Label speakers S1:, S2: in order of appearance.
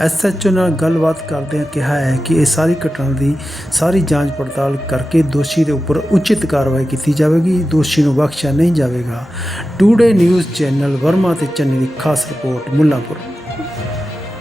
S1: SHO ਨਾਲ ਗੱਲਬਾਤ ਕਰਦਿਆਂ ਕਿਹਾ ਹੈ ਕਿ ਇਹ ਸਾਰੀ ਘਟਨਾ ਦੀ ਸਾਰੀ ਜਾਂਚ ਪੜਤਾਲ ਕਰਕੇ ਦੋਸ਼ੀ ਦੇ ਉੱਪਰ ਉਚਿਤ ਕਾਰਵਾਈ ਕੀਤੀ ਜਾਵੇਗੀ। ਦੋਸ਼ੀ ਨੂੰ ਬਖਸ਼ਿਆ ਨਹੀਂ ਜਾਵੇਗਾ। ਟੂਡੇ ਨਿਊਜ਼ ਚੈਨਲ ਵਰਮਾ ਤੇ ਚੰਨੀ ਦੀ ਖਾਸ ਰਿਪੋਰਟ ਮੁੱਲਾਂਪੁਰ।